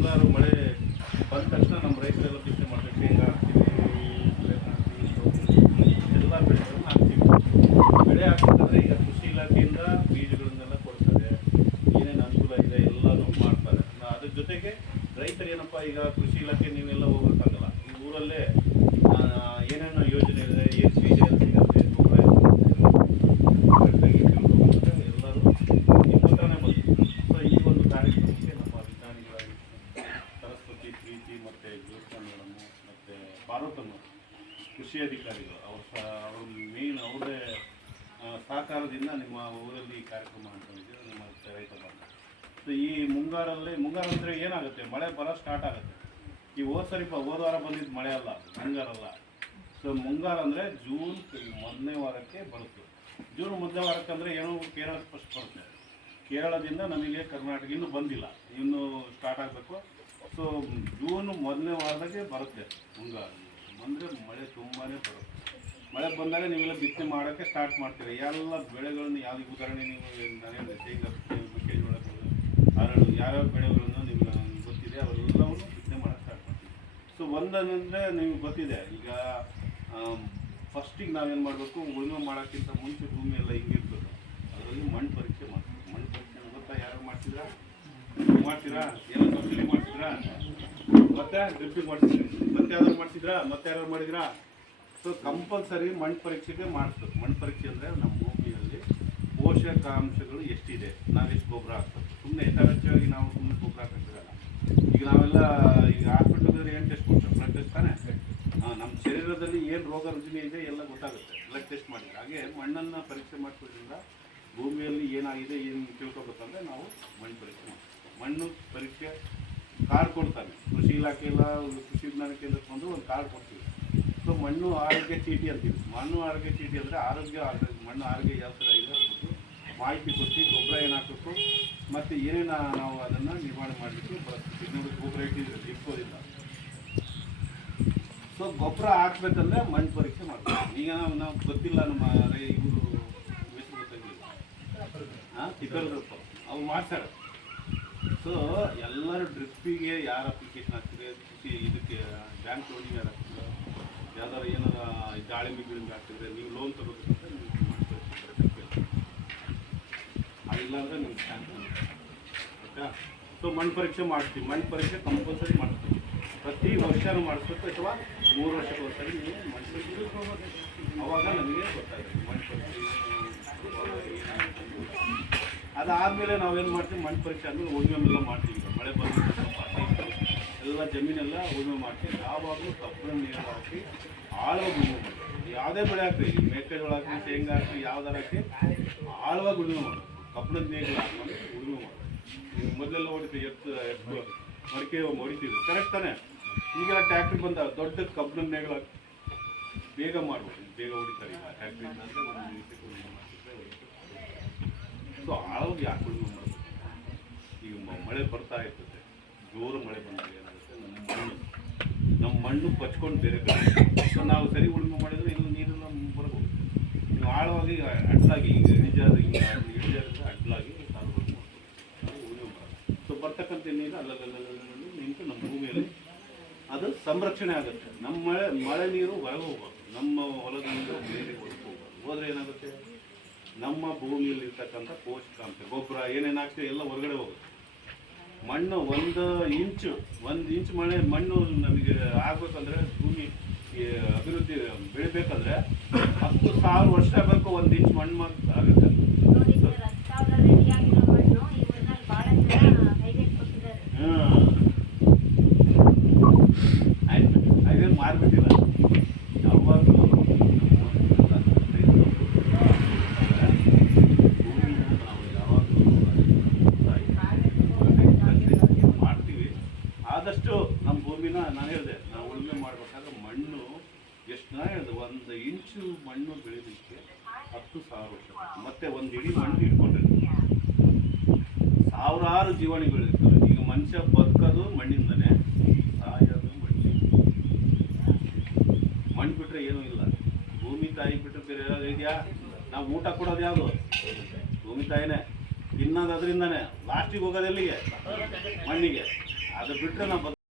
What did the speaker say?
ಮುಂಗಾರು ಮಳೆ ಬಂದ ತಕ್ಷಣ ನಮ್ಮ ರೈತರೆಲ್ಲ ಬಿತ್ತನೆ ಮಾಡ್ತಾರೆ. ಶೇಂಗಾ ಹಾಕ್ತೀವಿ, ಎಲ್ಲ ಬೆಳೆಗಳನ್ನು ಹಾಕ್ತೀವಿ. ಬೆಳೆ ಹಾಕ್ಬೇಕಂದ್ರೆ ಈಗ ಕೃಷಿ ಇಲಾಖೆಯಿಂದ ಬೀಜಗಳನ್ನೆಲ್ಲ ಕೊಡ್ತಾರೆ, ಏನೇನು ಅನುಕೂಲ ಇದೆ ಎಲ್ಲನೂ ಮಾಡ್ತಾರೆ. ಅದ್ರ ಜೊತೆಗೆ ರೈತರು ಏನಪ್ಪ, ಈಗ ಕೃಷಿ ಇಲಾಖೆ ನೀವೆಲ್ಲ ಹೋಗೋಕ್ಕಾಗಲ್ಲ, ಈ ಊರಲ್ಲೇ ಏನೇನು ಯೋಜನೆ ಇದೆ, ಏನು ಬೀಜ ಎಲ್ಲ ಸಿಗುತ್ತೆ, ಗೊಬ್ಬರ ಕರೆಕ್ಟಾಗಿ ತಿಳ್ಕೊಬೇಕಂದ್ರೆ ಎಲ್ಲರೂ ನಿಮ್ಮ ಹತ್ರನೇ ಬಂದು. ಸೊ ಈ ಒಂದು ಕಾರ್ಯಕ್ರಮಕ್ಕೆ ನಮ್ಮ ವಿಜ್ಞಾನಿಗಳಾಗಿ ಸರಸ್ವತಿ, ಪ್ರೀತಿ ಮತ್ತು ಜ್ಯೋತ್ಸ್ನಾ ಮೇಡಮ್ಮು ಮತ್ತು ಪಾರ್ವತಮ್ಮ ಕೃಷಿ ಅಧಿಕಾರಿಗಳು ಅವ್ರ ಮೇನ್ ಅವರೇ ಸಹಕಾರದಿಂದ ನಿಮ್ಮ ಊರಲ್ಲಿ ಈ ಕಾರ್ಯಕ್ರಮ ಅಂದ್ಕೊಂಡಿದ್ದೀವಿ ನಿಮ್ಮ ರೈತ ಬಂದ. ಸೊ ಈ ಮುಂಗಾರು ಅಂದರೆ ಏನಾಗುತ್ತೆ, ಮಳೆ ಬರೋ ಸ್ಟಾರ್ಟ್ ಆಗುತ್ತೆ. ಈ ಹೋದ ವಾರ ಬಂದಿದ್ದು ಮಳೆ ಅಲ್ಲ, ಮುಂಗಾರಲ್ಲ. ಸೊ ಮುಂಗಾರು ಅಂದರೆ ಜೂನ್ ಮೊದಲನೇ ವಾರಕ್ಕೆ ಬರುತ್ತೆ. ಜೂನ್ ಮೊದಲನೇ ವಾರಕ್ಕೆ ಅಂದರೆ ಏನೋ ಕೇರಳ ಫಸ್ಟ್ ಬರುತ್ತೆ. ಕೇರಳದಿಂದ ನಮಗೆ ಕರ್ನಾಟಕ ಇನ್ನೂ ಬಂದಿಲ್ಲ, ಇನ್ನೂ ಸ್ಟಾರ್ಟ್ ಆಗಬೇಕು. ಸೊ ಜೂನ್ ಮೊದಲನೇ ವಾರದಾಗೆ ಬರುತ್ತೆ ಮುಂಗಾರು. ಅಂದರೆ ಮಳೆ ತುಂಬಾ ಬರುತ್ತೆ. ಮಳೆ ಬಂದಾಗ ನೀವೆಲ್ಲ ಬಿತ್ತನೆ ಮಾಡೋಕ್ಕೆ ಸ್ಟಾರ್ಟ್ ಮಾಡ್ತೀರಿ. ಎಲ್ಲ ಬೆಳೆಗಳನ್ನು ಯಾವುದೇ ಉದಾಹರಣೆ ನೀವು ನಾನೇನು ಶೇಂಗಾ, ಮೆಕ್ಕೆಜೋಳ, ಹರಳು, ಯಾವ್ಯಾವ ಬೆಳೆಗಳನ್ನು ನಿಮ್ಗೆ ಗೊತ್ತಿದೆ ಅವೆಲ್ಲವನ್ನು ಬಿತ್ತನೆ ಮಾಡೋಕ್ಕೆ ಸ್ಟಾರ್ಟ್ ಮಾಡ್ತೀವಿ. ಸೊ ಒಂದಂದರೆ ನಿಮ್ಗೆ ಗೊತ್ತಿದೆ, ಈಗ ಫಸ್ಟಿಗೆ ನಾವೇನು ಮಾಡಬೇಕು, ಉಳುಮೆ ಮಾಡೋಕ್ಕಿಂತ ಮುಂಚೆ ಭೂಮಿ ಎಲ್ಲ ಹಿಂಗಿರ್ಬೇಕು. ಅದರಲ್ಲಿ ಮಣ್ಣು ಪರೀಕ್ಷೆ ಮಾಡ್ತೀವಿ. ಮಣ್ಣು ಪರೀಕ್ಷೆ ಗೊತ್ತಾ, ಯಾರು ಮಾಡ್ತೀರಾ ಎಲ್ಲ ಸಬ್ಸಿಡಿ ಮಾಡ್ತಿದ್ರಾ, ಮತ್ತೆ ಡ್ರಿಪ್ಪಿಂಗ್ ಮಾಡ್ತಿದ್ರಿ, ಮತ್ತೆ ಯಾವ್ದಾರು ಮಾಡ್ತಿದ್ರಾ, ಮತ್ತೆ ಯಾರು ಮಾಡಿದ್ರಾ? ಸೊ ಕಂಪಲ್ಸರಿ ಮಣ್ಣು ಪರೀಕ್ಷೆಗೆ ಮಾಡಿಸ್ಬೇಕು. ಮಣ್ಣು ಪರೀಕ್ಷೆ ಅಂದರೆ ನಮ್ಮ ಭೂಮಿಯಲ್ಲಿ ಪೋಷಕಾಂಶಗಳು ಎಷ್ಟಿದೆ, ನಾವೆಷ್ಟು ಗೊಬ್ಬರ ಹಾಕ್ಬೇಕು. ಸುಮ್ಮನೆ ಯಥಾವಚ್ಛವಾಗಿ ನಾವು ಸುಮ್ಮನೆ ಗೊಬ್ಬರ ಹಾಕಿರಲ್ಲ. ಈಗ ನಾವೆಲ್ಲ ಈಗ ಹಾಸ್ಪಿಟಲ್ದಲ್ಲಿ ಏನು ಟೆಸ್ಟ್ ಮಾಡ್ತಾರೆ, ಬ್ಲಡ್ ಟೆಸ್ಟ್ ತಾನೇ. ನಮ್ಮ ಶರೀರದಲ್ಲಿ ಏನು ರೋಗ ರುಜಿನ ಇದೆ ಎಲ್ಲ ಗೊತ್ತಾಗುತ್ತೆ ಬ್ಲಡ್ ಟೆಸ್ಟ್ ಮಾಡಿದ್ರೆ. ಹಾಗೆ ಮಣ್ಣನ್ನು ಪರೀಕ್ಷೆ ಮಾಡಿಸೋದ್ರಿಂದ ಭೂಮಿಯಲ್ಲಿ ಏನಾಗಿದೆ ಏನು ತಿಳ್ಕೊಬೇಕಂದ್ರೆ ನಾವು ಮಣ್ಣು ಪರೀಕ್ಷೆ ಮಾಡ್ತೀವಿ. ಮಣ್ಣು ಪರೀಕ್ಷೆ ಕಾರ್ಡ್ ಕೊಡ್ತಾರೆ ಕೃಷಿ ಇಲಾಖೆ ಎಲ್ಲ, ಕೃಷಿ ವಿಜ್ಞಾನ ಕೇಂದ್ರಕ್ಕೆ ಬಂದು ಒಂದು ಕಾರ್ಡ್ ಕೊಡ್ತೀವಿ. ಸೊ ಮಣ್ಣು ಆರೋಗ್ಯ ಚೀಟಿ ಅಂತೀವಿ. ಮಣ್ಣು ಆರೋಗ್ಯ ಚೀಟಿ ಅಂದರೆ ಮಣ್ಣು ಆರೋಗ್ಯ ಯಾವ ಥರ ಇದೆ ಅನ್ನೋದು ಮಾಹಿತಿ ಕೊಟ್ಟು, ಗೊಬ್ಬರ ಏನು ಹಾಕಬೇಕು ಮತ್ತು ಏನೇನು ನಾವು ಅದನ್ನು ನಿರ್ವಹಣೆ ಮಾಡಲಿಕ್ಕೆ ಬಳಸ್ತೀವಿ. ಇನ್ನೊಂದು ಗೊಬ್ಬರ ಇಟ್ಕೋದಿಲ್ಲ. ಸೊ ಗೊಬ್ಬರ ಹಾಕ್ಬೇಕಂದ್ರೆ ಮಣ್ಣು ಪರೀಕ್ಷೆ ಮಾಡ್ತೀವಿ. ಈಗ ನಾವು ಗೊತ್ತಿಲ್ಲ, ನಮ್ಮ ಇವರು ಹೆಸರು ಗೊತ್ತಾಗಿಲ್ಲ, ತಿಪ್ಪೇರಪ್ಪ ಅವು ಮಾಡ್ತಾರೆ. ಸೊ ಎಲ್ಲರೂ ಡ್ರಿಪ್ಪಿಗೆ ಯಾರು ಅಪ್ಲಿಕೇಶನ್ ಹಾಕ್ತಿದೆ, ಇದಕ್ಕೆ ಬ್ಯಾಂಕ್ ಲೋನಿಗೆ ಯಾರು ಹಾಕ್ತಿದ್ರೆ, ಯಾವ್ದಾರು ಏನಾರ ದಾಳಿಂಬೆ ಗಿಳಿಂಬೆ ಹಾಕ್ತಿದ್ರೆ ನೀವು ಲೋನ್ ತಗೋಬೇಕಂದ್ರೆ ನಿಮ್ಗೆ ಮಣ್ಣು ಪರೀಕ್ಷೆ ಬರುತ್ತೆ. ಇಲ್ಲ ಅಂದರೆ ನಿಮ್ಗೆ ಸ್ಯಾಂಕ್ಷನ್ ಆಯಿತಾ. ಸೊ ಮಣ್ಣು ಪರೀಕ್ಷೆ ಮಾಡ್ತೀವಿ. ಮಣ್ಣು ಪರೀಕ್ಷೆ ಕಂಪಲ್ಸರಿ ಮಾಡ್ತೀವಿ. ಪ್ರತಿ ವರ್ಷನೂ ಮಾಡಿಸ್ಬೇಕು, ಅಥವಾ 3 ವರ್ಷಕ್ಕೆ ಒಂದ್ಸರಿ ನೀವು ಮಣ್ಣು ಪರೀಕ್ಷೆ ಅವಾಗ ನಮಗೆ ಗೊತ್ತಾಗುತ್ತೆ ಮಣ್ಣು ಪರೀಕ್ಷೆ. ಅದಾದಮೇಲೆ ನಾವೇನು ಮಾಡ್ತೀವಿ, ಮಣ್ಣು ಪರೀಕ್ಷೆ ಆದಮೇಲೆ ಉಳುಮೆ ಮಾಡ್ತೀವಿ. ಮಳೆ ಬಂದು ಎಲ್ಲ ಜಮೀನೆಲ್ಲ ಉಳುಮೆ ಮಾಡ್ತೀವಿ. ಯಾವಾಗಲೂ ಕಬ್ಬಿನ ನೀರು ಹಾಕಿ ಆಳವಾಗಿ ಉಳುಮೆ ಮಾಡ್ತೀವಿ. ಯಾವುದೇ ಬೆಳೆ ಹಾಕ್ತೀವಿ, ಮೆಕ್ಕೆಜೋಳ ಹಾಕಿ, ಶೇಂಗಾ ಹಾಕಿ, ಯಾವ್ದಾರು ಹಾಕಿ ಆಳವಾಗಿ ಉಳುಮೆ ಮಾಡೋದು. ಕಬ್ಬಿಣದ ನೀರು ಹಾಕೊಂಡು ಉಳುಮೆ ಮಾಡೋದು. ನೀವು ಮೊದಲೆಲ್ಲ ಹೊಡಿತೀವಿ, ಎತ್ತು ಮಡಿಕೆ ಹೊಡಿತೀವಿ, ಕರೆಕ್ಟ್ ತಾನೆ. ಈಗೆಲ್ಲ ಟ್ಯಾಕ್ಟ್ರಿ ಬಂದ ದೊಡ್ಡ ಕಬ್ಬಿಣದ ನೇಗಳು ಹಾಕಿ ಬೇಗ ಮಾಡ್ಬೋದು, ಬೇಗ ಹೊಡಿತಾರೆ ಈಗ ಟ್ಯಾಕ್ಟ್ರಿಂದ. ಅಂದರೆ ಒಂದು ನಿಮಿಷಕ್ಕೆ ಉಳುಮೆ ಮಾಡ್ತಿದ್ರೆ ಹೊಡಿತಾರೆ. ಸೊ ಆಳವಾಗಿ ಯಾಕೆ ಉಳುಮೆ ಮಾಡೋದು? ಈಗ ಮಳೆ ಬರ್ತಾ ಇರ್ತದೆ, ಜೋರು ಮಳೆ ಬಂದಾಗ ಏನಾಗುತ್ತೆ, ನಮ್ಮ ಮಣ್ಣು ಪಚ್ಕೊಂಡು ಬೇರೆ ಕಡೆ. ಸೊ ನಾವು ಸರಿ ಉಳುಮೆ ಮಾಡಿದರೆ ಇಲ್ಲಿ ನೀರೆಲ್ಲ ಬರ್ಬೋದು. ನೀವು ಆಳವಾಗಿ ಅಡ್ಡಲಾಗಿ ಈಗ ಇಳಿಜಾರಿಂದ ಅಡ್ಡಲಾಗಿ ಸಾಲು ಬರ್ಬೋದು, ಉಳುಮೆ ಮಾಡೋದು. ಸೊ ಬರ್ತಕ್ಕಂಥ ನೀರು ಅಲ್ಲಲ್ಲಿ ನಿಂತು ನಮ್ಮ ಭೂಮಿಯಲ್ಲಿ ಅದು ಸಂರಕ್ಷಣೆ ಆಗುತ್ತೆ. ನಮ್ಮ ಮಳೆ ನೀರು ಹೊರಗೆ ಹೋಗ್ಬಾರ್ದು, ನಮ್ಮ ಹೊಲದಿಂದ ಬೇರೆ ಹೊರಗೆ ಹೋಗ್ಬಾರ್ದು. ಹೋದರೆ ಏನಾಗುತ್ತೆ, ನಮ್ಮ ಭೂಮಿಯಲ್ಲಿ ಇರ್ತಕ್ಕಂಥ ಪೋಷಕಾಂಶ ಗೊಬ್ಬರ ಏನೇನು ಹಾಕ್ತೀವಿ ಎಲ್ಲ ಹೊರಗಡೆ ಹೋಗುತ್ತೆ. ಮಣ್ಣು ಒಂದು ಇಂಚು ಮಣ್ಣು ನಮಗೆ ಆಗ್ಬೇಕಂದ್ರೆ, ಭೂಮಿ ಅಭಿವೃದ್ಧಿ ಬೆಳಿಬೇಕಂದ್ರೆ 10,000 ವರ್ಷ ಬೇಕು, 1 ಇಂಚ್ ಮಣ್ಣು ಆಗುತ್ತೆ. ಅದೇನು ಮಾರ್ಬಿಟ್ಟಿಲ್ಲ. ಯಾವಾಗಲೂ ಮಾಡ್ತೀವಿ. ಆದಷ್ಟು ನಮ್ಮ ಭೂಮಿನ ನಾನು ಹೇಳಿದೆ, ನಾವು ಉಳುಮೆ ಮಾಡ್ಬೇಕಾದ್ರೆ ಮಣ್ಣು ಎಷ್ಟು ನಾನು ಹೇಳಿದೆ, 1 ಇಂಚು ಮಣ್ಣು ಬೆಳೆಯೋದಕ್ಕೆ 10,000 ವರ್ಷ. ಮತ್ತೆ 1 ಇಡೀ ಮಣ್ಣು ಇಟ್ಕೊಂಡ್ರೆ ಸಾವಿರಾರು ಜೀವಾಣುಗಳಿರ್ತವೆ. ಈಗ ಮನುಷ್ಯ ಬದುಕೋದು ಮಣ್ಣಿಂದನೇ, ಸಾಯೋದು ಮಣ್ಣಿಂದ. ಮಣ್ಣು ಬಿಟ್ಟರೆ ಏನೂ ಇಲ್ಲ. ಭೂಮಿ ತಾಯಿ ಬಿಟ್ಟರೆ ಬೇರೆ ಯಾವ್ದು ಇದೆಯಾ? ನಾವು ಊಟ ಕೊಡೋದು ಯಾವುದು? ಭೂಮಿ ತಾಯಿನೇ. ತಿನ್ನೋದು ಅದರಿಂದನೇ. ಲಾಸ್ಟಿಗೆ ಹೋಗೋದು ಎಲ್ಲಿಗೆ? ಮಣ್ಣಿಗೆ. ಅದು ಬಿಟ್ಟರೆ ನಾವು